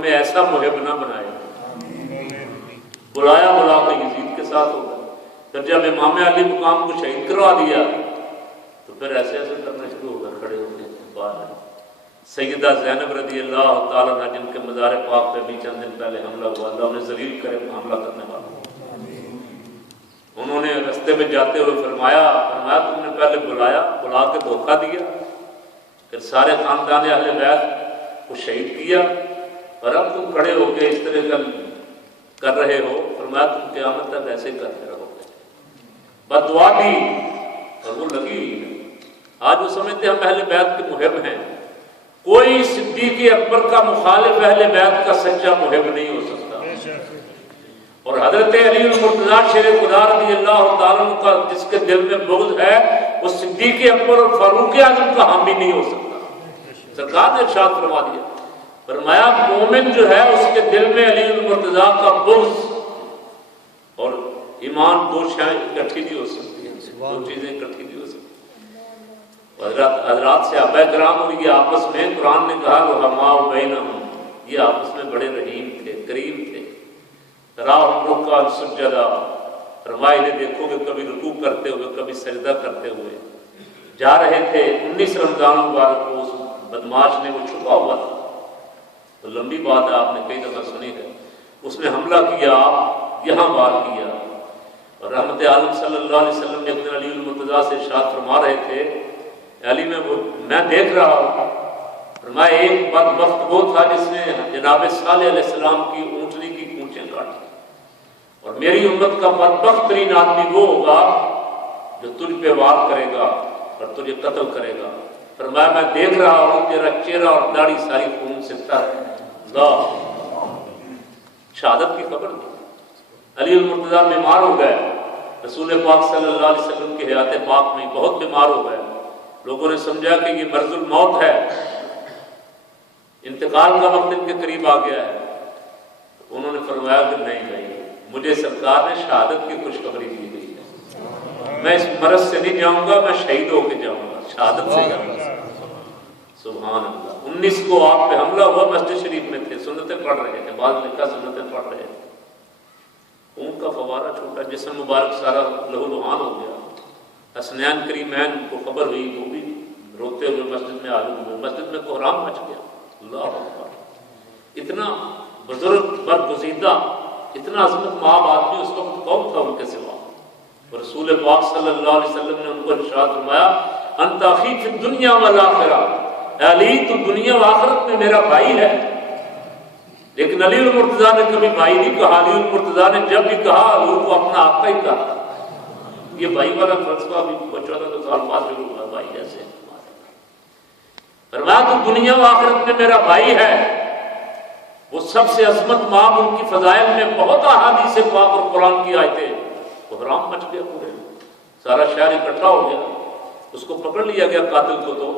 میں ایسا محب نہ بنایا، بلایا بلا کے یزید کے ساتھ ہوگا، پھر جب امام علی مقام کو شہید کروا دیا تو پھر ایسے ایسے کرنا شروع ہو گئے، کھڑے ہو کے باہر سیدہ زینب رضی اللہ تعالیٰ عنہ جن کے مزار پاک پہ بھی چند دن پہلے حملہ ہوا، اللہ انہیں ذلیل کرے حملہ کرنے والا، انہوں نے رستے میں جاتے ہوئے فرمایا تم نے پہلے بلا کے دھوکہ دیا، پھر سارے خاندان اہل بیت کو شہید کیا، اور اب تم کھڑے ہو کے اس طرح کا کر رہے ہو، فرمایا تم قیامت تک ایسے کرتے رہو گے، بد دعا دی اور وہ لگی ہوئی۔ آج وہ سمجھتے ہم اہل بیت کے محب ہیں، کوئی صدیق اکبر کا مخالف اہل بیت کا سچا محب نہیں ہو سکتا، اور حضرت علی المرتضیٰ شیر خدا رضی اللہ تعالیٰ عنہ کا جس کے دل میں بغض ہے وہ صدیق اکبر اور فاروق اعظم کا حامی نہیں ہو سکتا۔ سرکار نے ارشاد فرما دیا، فرمایا مومن جو ہے اس کے دل میں علی المرتضیٰ کا بغض اور ایمان دو شائیں اکٹھی نہیں ہو سکتی ہیں، دو چیزیں اکٹھی نہیں ہو سکتی۔ حضرات صحابہ کرام اور یہ آپس میں قرآن نے کہا رحماء بینہم، یہ آپس میں بڑے رحیم تھے، کریم تھے۔ تراہم رکعا سجدا، فرمایا انہیں دیکھو گے کبھی رکوع کرتے ہوئے کبھی سجدہ کرتے ہوئے جا رہے تھے۔ 19 رمضان مبارک کو اس بدماش نے وہ چھپا ہوا تھا، تو لمبی بات ہے آپ نے کئی دفعہ سنی ہے، اس نے حملہ کیا، یہاں وار کیا، اور رحمت عالم صلی اللہ علیہ وسلم ایک دن علی المرتضیٰ سے ارشاد فرما رہے تھے، علی میں دیکھ رہا ہوں، فرمایا ایک بدبخت وہ تھا جس نے جناب صالح علیہ السلام کی اونٹنی کی کونچیں کاٹی، اور میری امت کا بدبخت ترین آدمی وہ ہوگا جو تجھ پہ وار کرے گا اور تجھے قتل کرے گا۔ فرمایا میں دیکھ رہا ہوں تیرا چہرہ اور داڑھی ساری خون سے تر ہے۔ اللہ، شہادت کی خبر دی۔ علی المرتضیٰ بیمار ہو گئے، رسول پاک صلی اللہ علیہ وسلم کی حیات پاک میں بہت بیمار ہو گئے، لوگوں نے سمجھا کہ یہ مرض الموت ہے، انتقال کا وقت ان کے قریب آ گیا ہے، انہوں نے فرمایا کہ نہیں بھائی، مجھے سرکار نے شہادت کی خوشخبری دی گئی ہے، میں اس مرض سے نہیں جاؤں گا، میں شہید ہو کے جاؤں گا، شہادت سے جاؤں گا۔ سبحان اللہ۔ 19 کو آپ پہ حملہ ہوا، مسجد شریف میں تھے، سنتیں پڑھ رہے تھے، بعض لکھا سنتیں پڑھ رہے تھے، خون کا فوارہ چھوٹا، جسم مبارک سارا لہو لہان ہو گیا۔ حسنین کریمین کو خبر ہوئی، وہ بھی روتے ہوئے مسجد میں حاضر ہوئے، مسجد میں کوہرام مچ گیا۔ اللہ اکبر، اتنا بزرگ برگزیدہ، اتنا عظمت مآب آدمی اس وقت کون تھا ان کے سوا؟ رسول پاک صلی اللہ علیہ وسلم نے ان کو ارشاد فرمایا انت اخی فی الدنیا والآخرہ، علی تو دنیا و آخرت میں میرا بھائی ہے۔ لیکن علی المرتضیٰ نے کبھی بھائی نہیں کہا، علی المرتضیٰ نے جب بھی کہا حضور کو اپنا آقا ہی کہا۔ یہ بھائی والا فلسفہ بھی 14 سال بعد شروع ہوا، بھائی جیسے فرمایا تو دنیا و آخرت میں میرا بھائی ہے۔ وہ سب سے عظمت مآب ان کی فضائل میں بہت احادیث پاک اور قرآن کی آیتیں، کوہرام مچ گیا، پورے سارا شہر اکٹھا ہو گیا، اس کو پکڑ لیا گیا قاتل کو۔ تو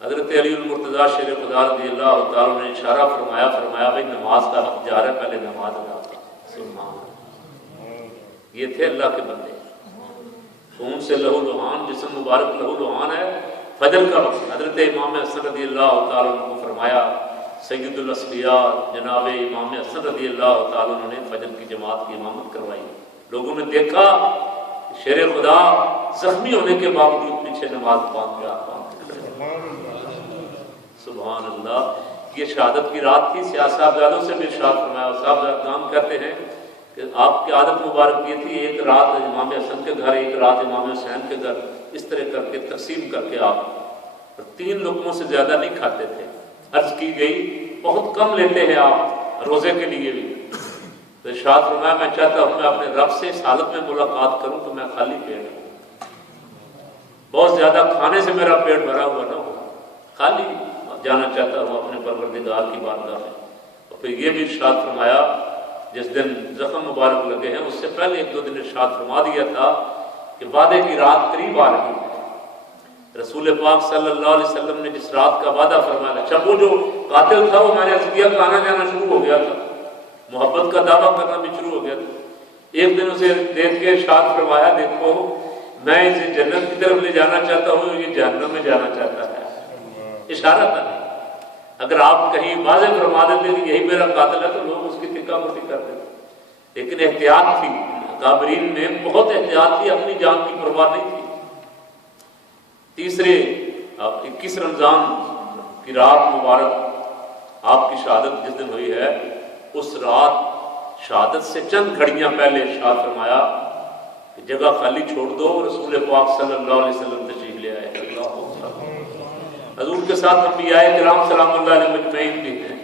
حضرت علی المرتضیٰ شیر خدا رضی اللہ تعالیٰ نے اشارہ فرمایا بھائی نماز کا وقت جا رہا ہے، پہلے نماز ادا کر۔ سبحان اللہ، یہ تھے اللہ کے بندے، خون سے لہو لہان، جسم مبارک لہو لہان ہے۔ فجر کا وقت حضرت امام حسن رضی اللہ تعالیٰ عنہ کو فرمایا، سید الاسفیاء جناب امام حسن رضی اللہ تعالیٰ عنہ نے فجر کی جماعت کی امامت کروائی۔ لوگوں نے دیکھا شیر خدا زخمی ہونے کے باوجود پیچھے نماز باندھ گیا۔ سبحان اللہ، یہ شہادت کی رات تھی۔ سیاہ صاحبزادوں سے بھی ارشاد فرمایا، صاحبزادگان کہتے ہیں کہ آپ کی عادت مبارک یہ تھی، ایک رات امام حسن کے گھر، ایک رات امام حسین کے گھر، اس طرح کر کے تقسیم کر کے آپ 3 لقموں سے زیادہ نہیں کھاتے تھے۔ عرض کی گئی بہت کم لیتے ہیں آپ روزے کے لیے بھی، تو ارشاد فرمایا میں چاہتا ہوں میں اپنے رب سے اس حالت میں ملاقات کروں تو میں خالی پیٹ ہوں، بہت زیادہ کھانے سے میرا پیٹ بھرا ہوا نہ ہو، خالی جانا چاہتا ہوں اپنے پروردگار کی بارگاہ میں۔ اور پھر یہ بھی ارشاد فرمایا جس دن زخم مبارک لگے ہیں اس سے پہلے 1-2 دن ارشاد فرما دیا تھا کہ وعدے کی رات قریب آ رہی ہے۔ رسول پاک صلی اللہ علیہ وسلم نے جس رات کا وعدہ فرمایا، اچھا وہ جو قاتل تھا وہ میں نے عرض کیا کہ آنا جانا شروع ہو گیا تھا، محبت کا دعویٰ کرنا بھی شروع ہو گیا تھا۔ ایک دن اسے دیکھ کے ارشاد فرمایا دیکھو میں اسے جنت کی طرف لے جانا چاہتا ہوں، یہ جہنم میں جانا چاہتا ہے، اشارہ تھا۔ اگر آپ کہیں واضح فرما دیتے کہ یہی میرا قاتل ہے تو لوگ اس کی ٹکا مٹی کر دیتے، لیکن احتیاط تھی، اکابرین میں بہت احتیاط تھی، اپنی جان کی پرواہ نہیں تھی۔ تیسرے 21 رمضان کی رات مبارک آپ کی شہادت جس دن ہوئی ہے، اس رات شہادت سے چند گھڑیاں پہلے ارشاد فرمایا کہ جگہ خالی چھوڑ دو، رسول پاک صلی اللہ علیہ وسلم تشریف لے آئے۔ حضور کے ساتھ انبیاء کرام سلام اللہ علیہ مجمعین بھی ہیں،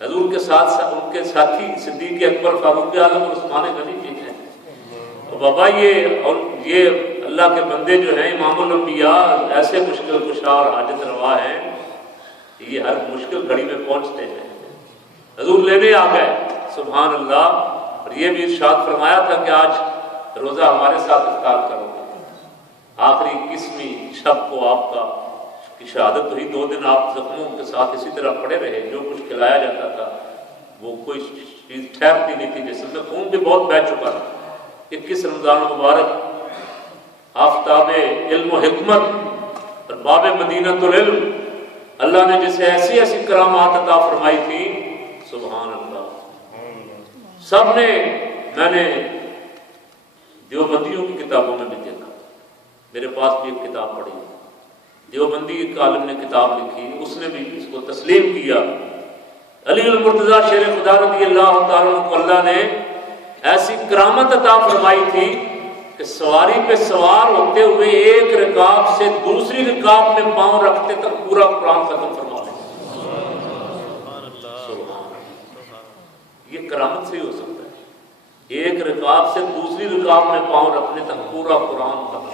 حضور کے ساتھ ان کے ساتھی صدیق اکبر، فاروق اعظم اور عثمان غنی بھی ہیں۔ تو بابا یہ اللہ کے بندے جو ہیں امام الانبیاء، ایسے مشکل کشا اور حاجت روا ہیں، یہ ہر مشکل گھڑی میں پہنچتے ہیں۔ حضور لینے آ گئے، سبحان اللہ، اور یہ بھی ارشاد فرمایا تھا کہ آج روزہ ہمارے ساتھ افطار کرو گے۔ آخری 21ویں شب کو آپ کی شہادت ہوئی، 2 دن آپ زخموں کے ساتھ اسی طرح پڑے رہے، جو کچھ کھلایا جاتا تھا وہ کوئی چیز ٹھہرتی نہیں تھی، جسم میں خون بھی بہت بہہ چکا تھا۔ 21 رمضان مبارک آفتاب علم و حکمت اور باب مدینۃ العلم، اللہ نے جسے ایسی ایسی کرامات عطا فرمائی تھی، سبحان اللہ، سب نے، میں نے دیوبندیوں کی کتابوں میں بھی دیکھا، میرے پاس بھی ایک کتاب پڑھی، دیوبندی ایک عالم نے کتاب لکھی، اس نے بھی اس کو تسلیم کیا۔ علی المرتضیٰ شیر خدا رضی اللہ تعالیٰ عنہ کو اللہ نے ایسی کرامت عطا فرمائی تھی کہ سواری پہ سوار ہوتے ہوئے ایک رکاب سے دوسری رکاب میں پاؤں رکھتے تک پورا قرآن ختم فرما لیں۔ یہ کرامت سے ہی ہو سکتا ہے، ایک رکاب سے دوسری رکاب میں پاؤں رکھنے تک پورا قرآن ختم۔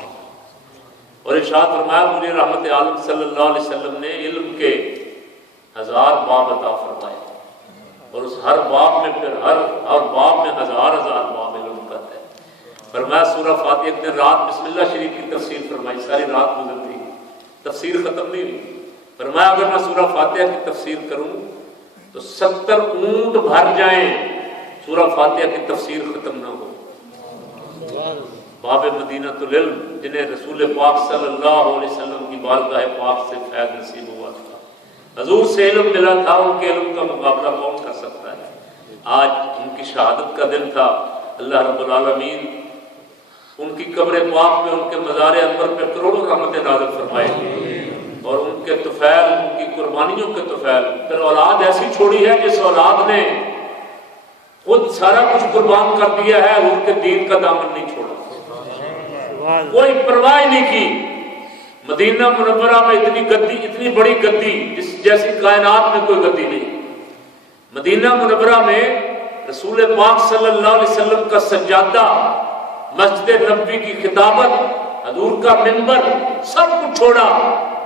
اور ارشاد فرمایا مجھے رحمت عالم صلی اللہ علیہ وسلم نے علم کے 1000 باب عطا فرمائے، اور اس ہر باب میں پھر ہر باب میں 1000 باب علم کا ہے۔ فرمایا سورہ فاتحہ، ایک دن رات بسم اللہ شریف کی تفسیر فرمائی، ساری رات گزرتی، تفسیر ختم نہیں ہوئی۔ فرمایا اگر میں سورہ فاتحہ کی تفسیر کروں تو 70 اونٹ بھر جائیں، سورہ فاتحہ کی تفسیر ختم نہ ہو۔ باب مدینۃ العلم، جنہیں رسول پاک صلی اللہ علیہ وسلم کی بارگاہ پاک سے فیض نصیب ہوا تھا، حضور سے علم ملا تھا، ان کے علم کا مقابلہ کون کر سکتا ہے؟ آج ان کی شہادت کا دن تھا، اللہ رب العالمین ان کی قبر پاک میں، ان کے مزار انور پہ کروڑوں رحمتیں نازل فرمائے، اور ان کے طفیل، ان کی قربانیوں کے طفیل، پھر اولاد ایسی چھوڑی ہے جس اولاد نے خود سارا کچھ قربان کر دیا ہے، ان کے دین کا دامن نہیں چھوڑا، کوئی پرواہ نہیں کی۔ مدینہ منورہ میں اتنی گدی، اتنی بڑی گدی جس جیسی کائنات میں کوئی گدی نہیں۔ مدینہ منورہ میں رسول پاک صلی اللہ علیہ وسلم کا سجادہ، مسجد نبوی کی خطابت، حضور کا منبر، سب کچھ چھوڑا،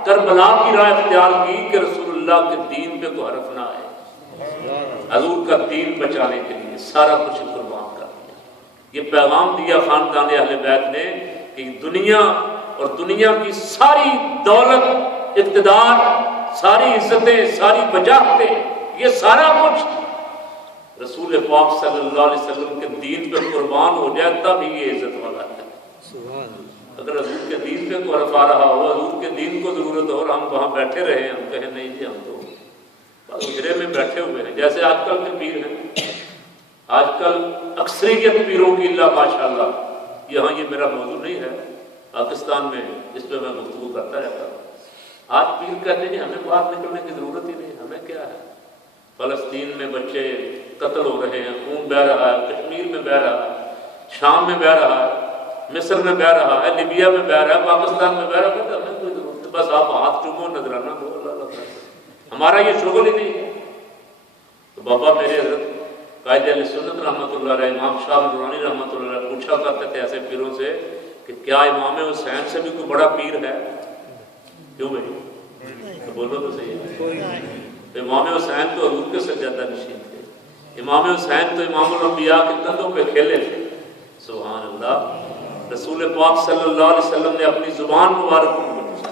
کربلا کی راہ اختیار کی کہ رسول اللہ کے دین پہ کوئی حرف نہ آئے، حضور کا دین بچانے کے لیے سارا کچھ قربان کر دیا۔ یہ پیغام دیا خاندان اہل بیت نے کہ دنیا اور دنیا کی ساری دولت، اقتدار، ساری عزتیں، ساری وجاہتیں، یہ سارا کچھ رسول پاک صلی اللہ علیہ وسلم کے دین پہ قربان ہو جائے تب ہی یہ عزت والا ہے۔ اگر حضور کے دین پہ کوئی حرف آ رہا ہو، حضور کے دین کو ضرورت ہو اور ہم وہاں بیٹھے رہے، ہم کہیں نہیں جی ہم تو اجرے میں بیٹھے ہوئے ہیں، جیسے آج کل کے پیر ہیں، آج کل اکثریت پیروں کی اللہ ماشاءاللہ، یہاں یہ میرا موضوع نہیں ہے، پاکستان میں اس پہ میں گفتگو کرتا رہتا ہوں۔ آج پیر کہتے ہیں ہمیں باہر نکلنے کی ضرورت ہی نہیں، ہمیں کیا ہے، فلسطین میں بچے قتل ہو رہے ہیں، خون بہہ رہا ہے، کشمیر میں بہہ رہا ہے، شام میں بہہ رہا ہے، مصر میں بہہ رہا ہے، لیبیا میں بہہ رہا ہے، پاکستان میں بہہ رہا ہے، ہمیں کوئی ضرورت نہیں، بس آپ ہاتھ چومو، نذرانہ دو، اللہ اللہ، ہمارا یہ شغل ہی نہیں ہے۔ تو بابا میرے حضرت قائد اہل سنت رحمۃ اللہ علیہ، امام شاہ درانی رحمۃ اللہ علیہ پوچھا کرتے تھے ایسے پیروں سے کہ کیا امام حسین سے بھی کوئی بڑا پیر ہے؟ کیوں بھائی تو بولو تو صحیح ہے۔ امام حسین تو حضور کے سجادہ نشین تھے، امام حسین تو امام الانبیاء کے کندھوں پہ کھیلے تھے، سبحان اللہ۔ رسول پاک صلی اللہ علیہ وسلم نے اپنی زبان مبارک ان کو پوچھا،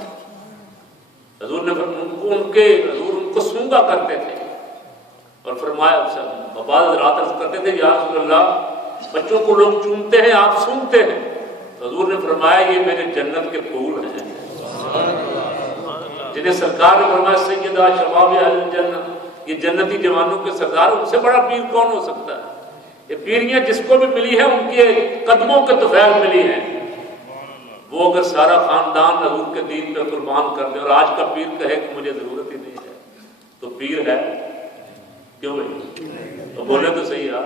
حضور نے حضور ان کو سونگا کرتے تھے، اور فرمایا بعض رات عرض کرتے تھے یا رسول اللہ بچوں کو لوگ چومتے ہیں آپ سونگتے ہیں، تو حضور نے فرمایا یہ میرے جنت کے پھول ہیں، جنہیں سرکار نے فرمایا سیدہ شباب اہل الجنت، یہ جنتی جوانوں کے سردار، ان سے بڑا پیر کون ہو سکتا ہے؟ یہ پیریاں جس کو بھی ملی ہے ان کے قدموں کے طفیل ملی ہیں۔ وہ اگر سارا خاندان حضور کے دین پہ قربان کر دے اور آج کا پیر کہے کہ مجھے ضرورت ہی نہیں ہے، تو پیر ہے کیوں نہیں؟ تو بولے تو صحیح ہے،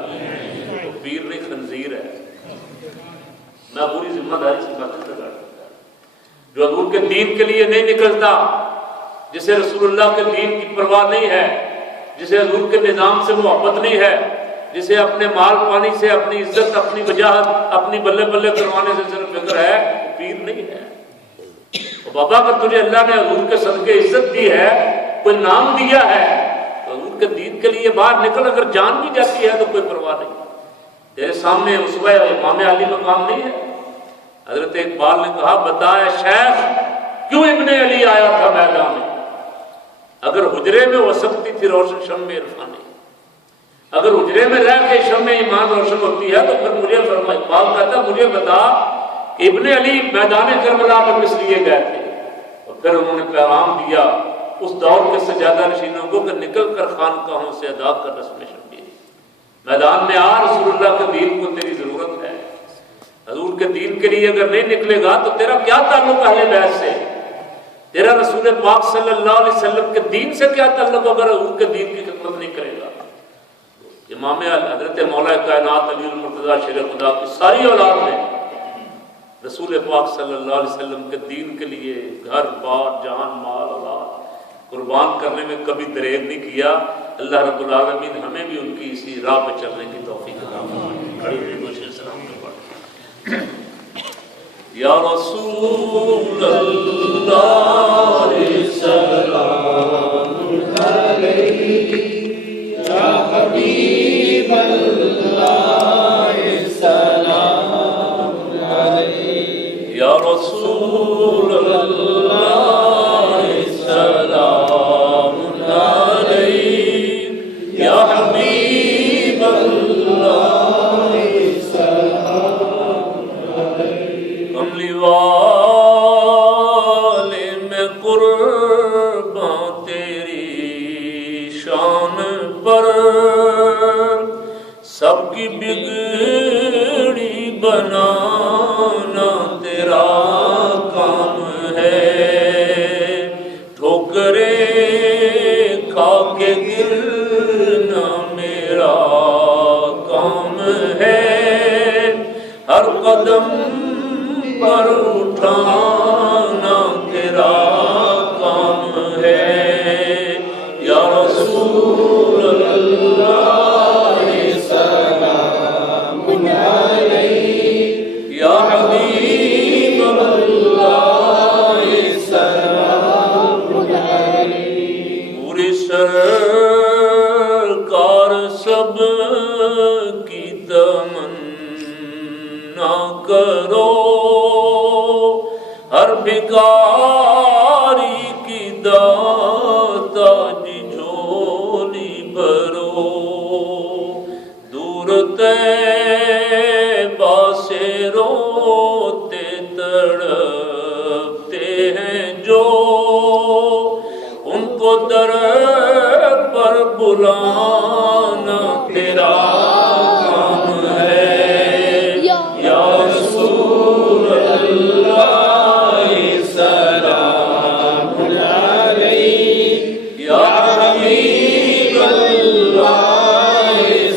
تو پیر نہیں خنزیر ہے۔ میں پوری ذمہ داری سے بات کر رہا ہوں، جو حضور کے دین کے لیے نہیں نکلتا، جسے رسول اللہ کے دین کی پرواہ نہیں ہے، جسے حضور کے نظام سے محبت نہیں ہے، جسے اپنے مال پانی سے، اپنی عزت، اپنی وجاہت، اپنی بلے بلے کروانے سے صرف فکر ہے، وہ پیر نہیں ہے۔ بابا اگر تجھے اللہ نے حضور کے صدقے عزت دی ہے، کوئی نام دیا ہے، تو حضور کے دین کے لیے باہر نکل، اگر جان بھی جاتی ہے تو کوئی پرواہ نہیں۔ تیرے سامنے اسوہ امام علی مقام نہیں ہے؟ حضرت اقبال نے کہا بتایا شیخ کیوں ابن علی آیا تھا میدان میں، اگر حجرے میں ہو سکتی تھی روشن شمع عرفانی، اگر حجرے میں رہ کے شمع ایمان روشن ہوتی ہے تو پھر مجھے فرما، اقبال کہتا مجھے بتا کہ ابن علی میدان کربلا میں کس لیے گئے تھے؟ اور پھر انہوں نے پیغام دیا اس دور کے سجادہ نشینوں کو کہ نکل کر خانقاہوں سے ادا کر رسم شبیر، میدان میں آ، رسول اللہ کے دین کو تیری ضرورت ہے۔ حضور کے دین کے لیے اگر نہیں نکلے گا تو تیرا کیا تعلق اہل بیت سے؟ تیرا رسول پاک صلی اللہ علیہ وسلم کے دین سے کیا تعلق اگر حضور کے دین کی خدمت نہیں کرے گا؟ امام حضرت مولا کائنات علی المرتضیٰ شیر خدا کی ساری اولاد نے رسول پاک صلی اللہ علیہ وسلم کے دین کے لیے گھر بار جان مال اولاد قربان کرنے میں کبھی دریغ نہیں کیا۔ اللہ رب العالمین ہمیں بھی ان کی اسی راہ پہ چلنے کی توفیق عطا فرمائے۔ کھڑی ہوئی دوسرے سلام کے پڑھ یا رسول اللہ سلام علیہ، یا حبیب اللہ سلام علیہ، یا رسول اللہ سلام علیہ، یا حبیب اللہ سلام علیہ۔ کملی والے میں قرباں تیری شان پر، سب کی بگڑی بنانا تیرا کام ہے، ٹھوکریں کھا کے گرنا میرا کام ہے، ہر قدم پر اٹھانا تیرا کام ہے، یا رسول اللہ سلام علیہ، یا حبیب اللہ سلام علیہ۔ پوری سرکار سب کی تمنا کرو، ہر بھکاری کی داتا جی جھولی بھرو، دور طیبہ سے روتے تڑپتے ہیں جو، ان کو در پر بلانا تیرا کام ہے، یا رسول اللہ سلام علیہ، یا حبیب اللہ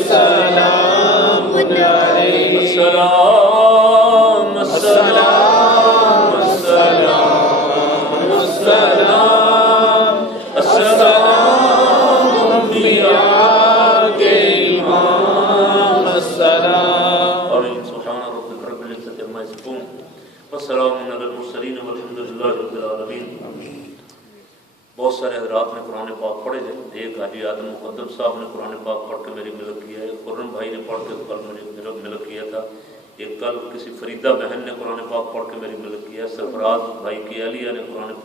سلام علیہ۔ السلام السلام السلام السلام السلام انبیاء کے امام السلام۔ آمین۔ سبحان ربک رب العزت عما یصفون والسلام علی المرسلین والحمد للہ رب العالمین۔ بہت سارے حضرات نے قرآن پاک پڑھے ہیں۔ ایک حاجی آدم مقدم صاحب نے قرآن پاک پڑھ کے میری ملک کیا ہے، خرم بھائی نے پڑھ کے کل مجھے ملک کیا تھا، ایک کل کسی فریدہ بہن نے قرآن پاک پڑھ کے میری ملک کیا ہے، سرفراز بھائی کی اہلیہ نے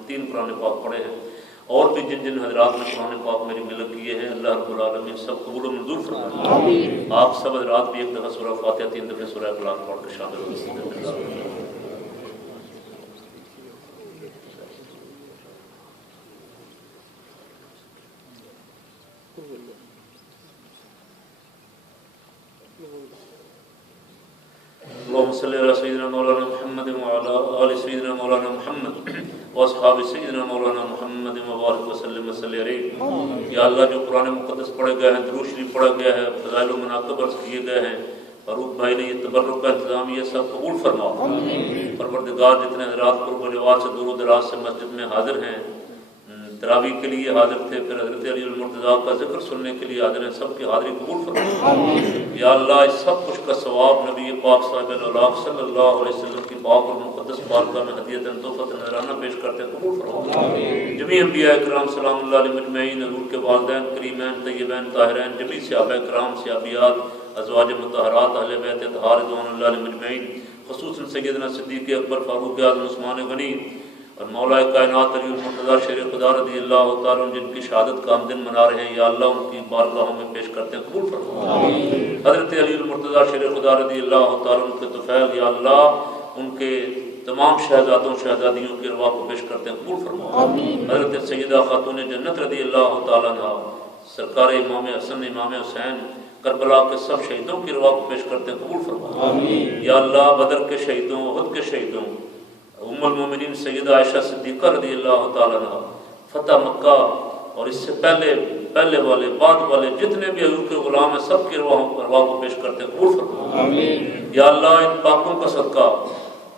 تین قرآن پاک پڑھے ہیں، اور بھی جن جن حضرات نے قرآن پاک میری ملک کیے ہیں، اللہ رب العالمین سب قبول و منظور فرمائے۔ آپ سب حضرات بھی ایک دفعہ سورہ فاتحہ 3 دفعہ سورہ اخلاق پڑھ کے شامل ہو۔ اللهم صل على سيدنا مولانا محمد وعلى آل سيدنا مولانا محمد واصحاب سيدنا مولانا محمد وبارک وسلم وصلی علیہ. یا اللہ جو قرآن مقدس پڑھے گئے ہیں، درود شریف پڑھا گیا ہے، فضائل و مناقب عرض کیے گئے ہیں، فاروق بھائی نے یہ تبرک کا انتظام یہ سب قبول فرما. پروردگار جتنے حضرات قرب و جوار سے دور و دراز سے مسجد میں حاضر ہیں، تراویح کے لیے حاضر تھے، پھر حضرت علی المرتضیٰ کا ذکر سننے کے لیے حاضر ہیں، سب کی حاضری قبول فرما. یا اللہ اس سب کچھ کا ثواب نبی پاک صاحب الاولاق صلی اللہ علیہ وسلم کی پاک اور مقدس بارگاہ میں ہدیۃ تحفۃ نذرانہ پیش کرتے ہیں، قبول فرما. جمیع انبیاء کرام سلام اللہ علیہ مجمعین، حضور کے والدین کریمین طیبین طاہرین، جمیع صحابہ کرام، صحابیات، ازواج مطہرات، اہل بیت اطہار رضوان اللہ علیہ مجمعین، خصوصاً سیدنا صدیق اکبر، فاروق اعظم، عثمان غنی اور مولا کائنات علی المرتضیٰ شیر خدا رضی اللہ تعالیٰ جن کی شہادت کا ہم دن منا رہے ہیں، یا اللہ ان کی بارگاہوں میں پیش کرتے ہیں، قبول فرما. حضرت علی المرتضیٰ شیر خدا رضی اللہ تعالیٰ کے طفیل، یا اللہ ان کے تمام شہزادوں شہزادیوں کی ارواح کو پیش کرتے ہیں، قبول فرما. حضرت سیدہ خاتون جنت رضی اللہ تعالیٰ عنہ، سرکار امام حسن امام حسین، کربلا کے سب شہیدوں کی ارواح کو پیش کرتے ہیں، قبول فرما. یا اللہ بدر کے شہیدوں، احد کے شہیدوں، ام المومنین سیدہ عائشہ صدیقہ رضی اللہ تعالیٰ عنہ، فتح مکہ اور اس سے پہلے والے بعد والے جتنے بھی حضور کے غلام ہیں، سب کی ارواح کو پیش کرتے ہیں، قبول فرما. یا اللہ ان پاکوں کا صدقہ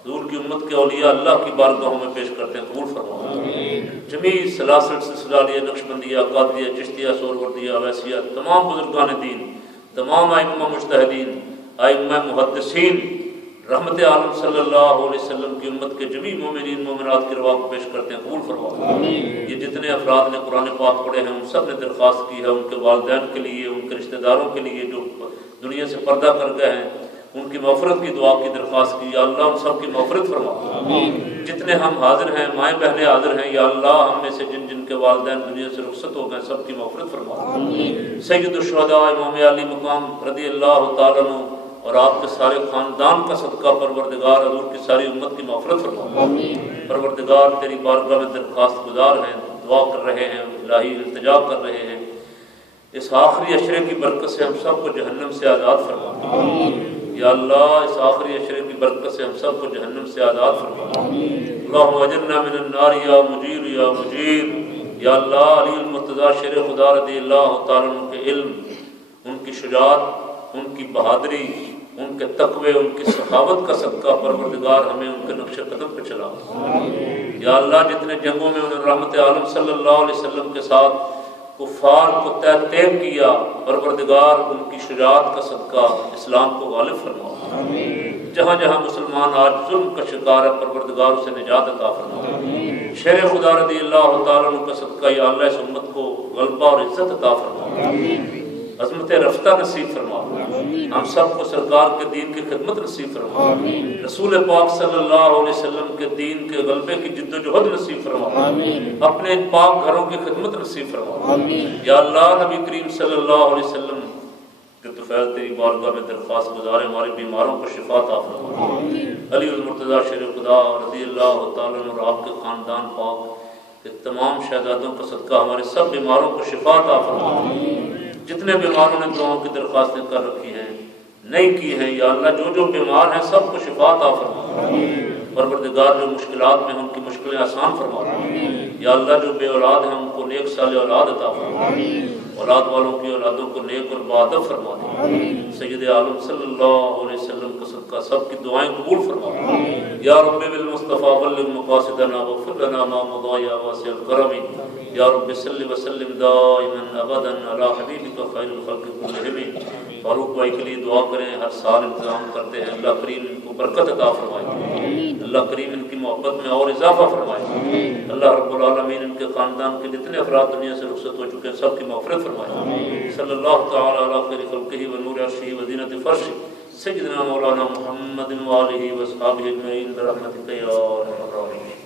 حضور کی امت کے اولیاء اللہ کی بارگاہوں میں پیش کرتے ہیں، قبول فرما. جمیع سلاسل سلسلہ نقشبندیہ، قادریہ، چشتیہ، سہروردیہ، اویسیہ، تمام بزرگان دین، تمام ائمہ مجتہدین، ائمہ محدثین، رحمت عالم صلی اللہ علیہ وسلم کی امت کے جمیع مومنین مومنات کی ارواح کو پیش کرتے ہیں، قبول فرما. یہ جتنے افراد نے قرآن پاک پڑھے ہیں ان سب نے درخواست کی ہے ان کے والدین کے لیے، ان کے رشتہ داروں کے لیے جو دنیا سے پردہ کر گئے ہیں، ان کی مغفرت کی دعا کی درخواست کی. یا اللہ ان سب کی مغفرت فرما. جتنے ہم حاضر ہیں، مائیں بہنیں حاضر ہیں، یا اللہ ہم میں سے جن جن کے والدین دنیا سے رخصت ہو گئے سب کی مغفرت فرما. سید الشہداء امام علی مقام رضی اللہ تعالیٰ عنہ اور آپ کے سارے خاندان کا صدقہ پروردگار حضور کی ساری امت کی مغفرت فرما. پروردگار تیری بارگاہ میں درخواست گزار ہیں، دعا کر رہے ہیں، الہی التجا کر رہے ہیں، اس آخری عشرے کی برکت سے ہم سب کو جہنم سے آزاد فرما. یا اللہ اس آخری عشرے کی برکت سے ہم سب کو جہنم سے آزاد فرما. اللہم اجرنا من النار یا مجیر یا مجیر. یا اللہ علی المرتضیٰ شیر خدا رضی اللہ تعالیٰ عنہ کے علم، ان کی شجاعت، ان کی بہادری، ان کے تقوی، ان کی سخاوت کا صدقہ پروردگار ہمیں ان کے نقش قدم پہ چلا. یا اللہ جتنے جنگوں میں انہوں نے رحمت عالم صلی اللہ علیہ وسلم کے ساتھ کفار کو تیب کیا، پروردگار ان کی شجاعت کا صدقہ اسلام کو غالب فرما. جہاں جہاں مسلمان آج ظلم کا شکار ہے، پروردگار اسے نجات عطا فرما. شیر خدا رضی اللہ تعالیٰ عنہ کا صدقہ یا اللہ اس امت کو غلبہ اور عزت عطا فرما، عظمت رفتہ نصیب فرما. ہم سب کو سرکار کے دین کی خدمت نصیب فرما. رسول پاک صلی اللہ علیہ وسلم کے دین کے غلبے کی جد و جہد نصیب فرما. اپنے پاک گھروں کی خدمت نصیب فرما. یا اللہ نبی کریم صلی اللہ علیہ وسلم کے طفیل تیری بارگاہ میں درخواست گزارے ہمارے بیماروں کو شفا عطا فرما. علی المرتضیٰ شیر خدا رضی اللہ تعالیٰ عنہ اور آپ کے خاندان پاک کے تمام شہزادوں کا صدقہ ہمارے سب بیماروں کو شفا عطا فرما. جتنے بیماروں نے دعاؤں کی درخواستیں کر رکھی ہیں، نہیں کی ہیں، یا اللہ جو جو بیمار ہیں سب کو شفا عطا فرما. پروردگار جو مشکلات میں ان کی مشکلیں آسان فرما. یا اللہ جو بے اولاد ہیں ان کو نیک صالح اولاد عطا فرما. اولاد والوں کی اولادوں کو نیک اور باادب فرما دے. سید عالم صلی اللہ علیہ وسلم کا صدقہ سب کی دعائیں قبول فرما. یا رب بالمصطفیٰ بلغ مقاصدنا واغفر لنا ما مضى یا واسع الکرم. یا رب صلی وسلم دائما ابدا علی حبیبک خیر الخلق کلہم. فاروق بھائی کے لیے دعا کریں، ہر سال انتظام کرتے ہیں، اللہ کریم ان کو برکت عطا فرمائے، اللہ کریم ان کی محبت میں اور اضافہ فرمائے. اللہ رب العالمین ان کے خاندان کے جتنے افراد دنیا سے رخصت ہو چکے ہیں سب کی مغفرت فرمائے. صلی اللہ تعالی علی خیر خلقہ و نور عرشہ و زینت فرشہ سیدنا مولانا محمد و آلہ و اصحابہ اجمعین برحمتک یا ارحم الراحمین.